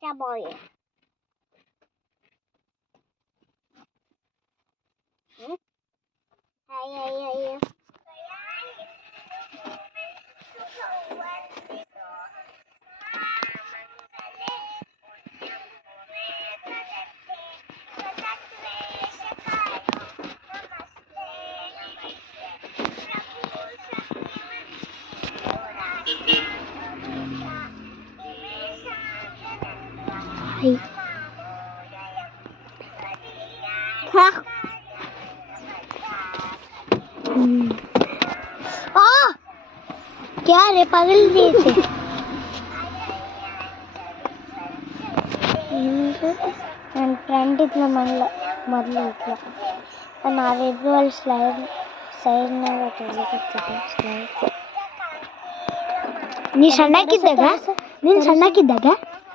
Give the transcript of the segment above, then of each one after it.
बच्चा बॉय है। हाय हाय हाय हाँ। क्या रे पागल थे ನನ್ನ ಫ್ರೆಂಡ್ ಇದ್ನ ಮೊದಲು ಇದ್ಲ ನಾವಿಬ್ರು ಅಲ್ಲಿ ಸೈಡ್ನಾಗ ನೀ ಸಣ್ಣಕ್ಕಿದ್ದಾಗ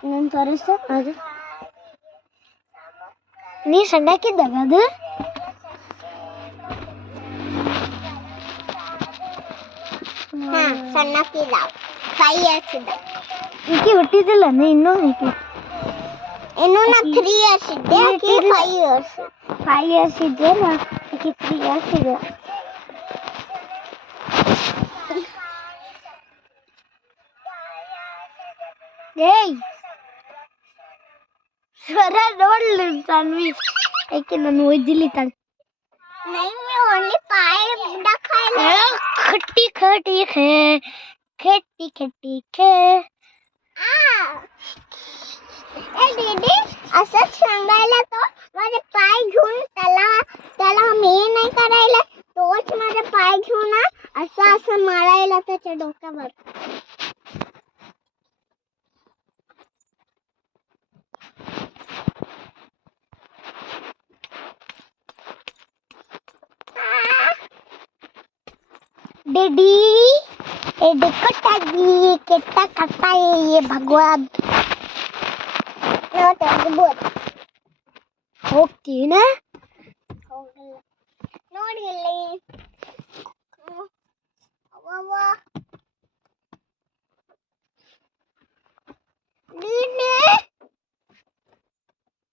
ನೀನು ತೋರಿಸ ಅದು ನೀ ಸಣ್ಣಕ್ಕಿದ್ದಾಗ ಅದು ಸಣ್ಣಕ್ಕಿಲ್ಲ 5 years ಇದ್ದ ಈಕೆ ಹುಟ್ಟಿದಿಲ್ಲ ಇನ್ನೂ ನಾ 3 years ಇದ್ದೆ ಆಕೆ 5 years ಇದ್ದೆ ಆಕೆ 3 years ಇದೆ ಏಯ್ ಸ್ವರ ನೋಡ್ಲಿ ತಾನ್ವಿ ಯಾಕೆ ನಾನು ಒಯ್ದಿಲ್ಲಿ ತಾನೆ नहीं मैं ओनली पाए बुड्ढा खाए खट्टी खट्टी खे खट्टी खट्टी खे ए दीदी असं सांगायला तो माझे पाय घेऊन त्याला मी नाही करायला तोच माझे पाय घेऊन असं मारायला त्याच्या डोक्यावर डैडी ये देखो टैगी कितना कट्टा है ये भगवान नो टैगी बोल होती ना ನೋಡಿಲ್ಲಿ ಅವ್ವ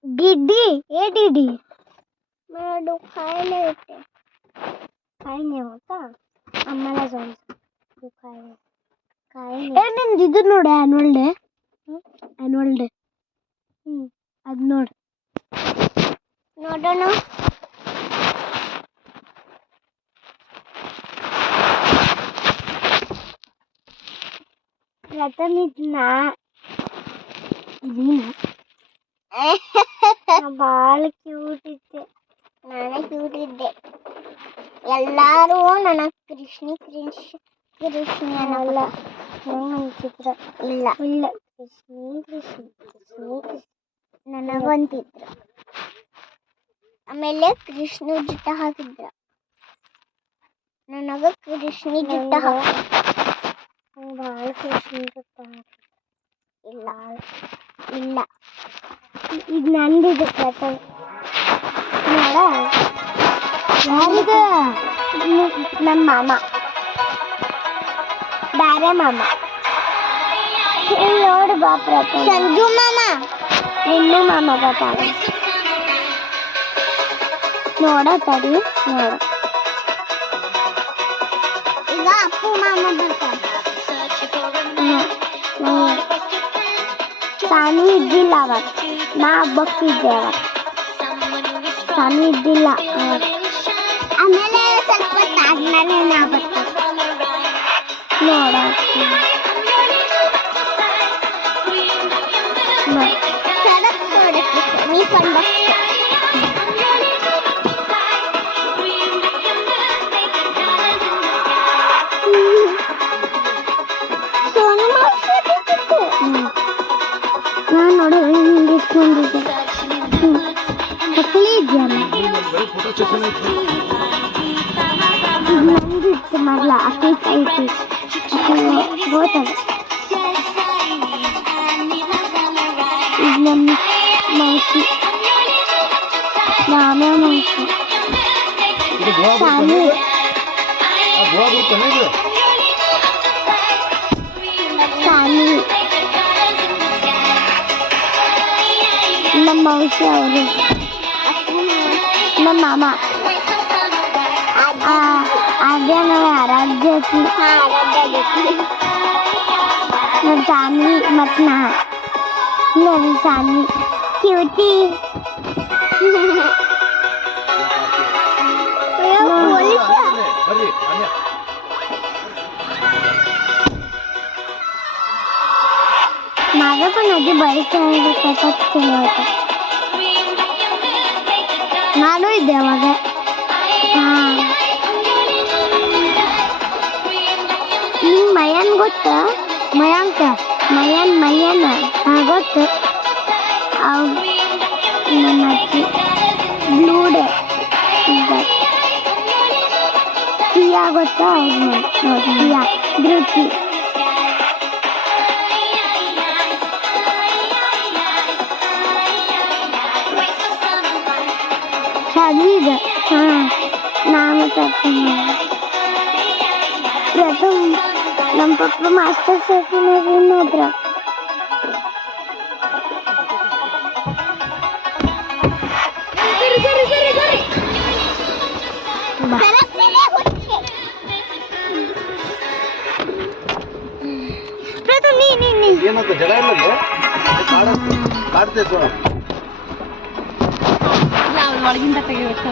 दीदी ए दीदी मेरा दुखाई नहीं होता अम्माला जाऊन दुखाई निंದು ಇದು ನೋಡು ಆನ್ಯುವಲ್ ಡೇ ಅದು ನೋಡೋಣ ಪ್ರಥಮ ಭಾಳ ಕ್ಯೂಟ್ ಇದ್ದೆ ನಾನೇ ಕ್ಯೂಟ್ ಇದ್ದೆ ಎಲ್ಲರೂ ನನ್ನ ಕೃಷ್ಣ ಅಲ್ಲ ಚಿತ್ರ ಇಲ್ಲ ಕೃಷ್ಣ ನನಗಂತಿದ್ರು ಆಮೇಲೆ ಕೃಷ್ಣ ಜುಟ್ಟ ಹಾಕಿದ್ರ ನನಗ ಕೃಷ್ಣ ಜುಟ್ಟ ಹಾಕಿದ್ರು ಭಾಳ ಕೃಷ್ಣ ಜುಟ್ಟ ಇಲ್ಲ ಇದು ನಂದಿದೆ ಪ್ರಥಮ ನೋಡ ಯಾರಿದ ನಮ್ಮ ಮಾಮ ಬೇರೆ ಮಾಮ ನೋಡು ಬಾಪ್ರ ಸಂಜು ಮಾಮ ನಿನ್ನ ಮಾಮ ಬಾಪ ನೋಡ ತಡಿ ನೋಡು ಈಗ ಅಪ್ಪು ಮಾಮ ಬರ್ತಾರೆ ಸಾನಿ ಇದ್ದಿಲ್ಲ ಅವಾಗ ನಾ ಹಬ್ಬಕ್ಕಿದ್ದೆ ಅವಾಗ ಸಾನಿ ಇದ್ದಿಲ್ಲ ಆಮೇಲೆ ಸ್ವಲ್ಪ ಆದ್ಮೇಲೆ ನಾ ಬರ್ತಾರೆ ನೋಡ ನೀ ಬಂದ ನಾನು ನೋಡ ಹಿಂಗೆ ಇಟ್ಕೊಂಡಿದ್ದೆ ಮಕ್ಕಳೇ ಇದೆಯಲ್ಲ ನಂದಿತ್ತು ಮಗಳ ಅಕ್ಕಿ ಐತಿ ಹೋತದ ಇದು ನಮ್ಮ ಮೌಸಿ ನಾಮ ಮೌಸಿ ಸಾನಿ ಸಾನಿ ಮೌಸಿ ಅವರು, ನಮ್ಮ ಮಾಮ, ಆದ್ಯ ನಾವು ಆರಾಧ್ಯ ನಮ್ಮ ಸಾನ್ವಿ ಮತ್ತು ನವಿ ಸಾನ್ವಿ ಕ್ಯೂಟಿ. माझं पण आधी बरेच त्याच्यात केलं होतं. ನಾನು ಇದ್ದೆ ಅವಾಗ. ಹಾಂ, ನಿಂಗೆ ಮಯನ್ ಗೊತ್ತಾ? ಮಯಾಂಕ ಮಯನ್ ಹಾಂ ಗೊತ್ತು. ನಮ್ಮ ಅಜ್ಜಿ ಬ್ಲೂ ಡೇ ಟಿಯಾ ಗೊತ್ತಾ? ನೋಡಿ ಟಿಯಾ ಧೃತಿ. ಚದಿದೆ. ಹಾಂ, ನಾನು ಕರ್ಕೊಂಡು ಪ್ರಥಮ ನಮ್ಮ ಪಪ್ಪ ಮಾಸ್ಟರ್ ಶೆಫಿನಾದ್ರು. ಏನಂತ ಜಡ ಇಲ್ಲ ಕಾಡ್ತೇ ಸೋ ಒಳಗಿಂದ ತೆಗಿಬೇಕು.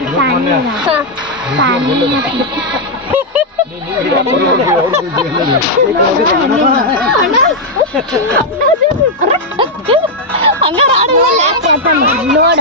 ನೋಡ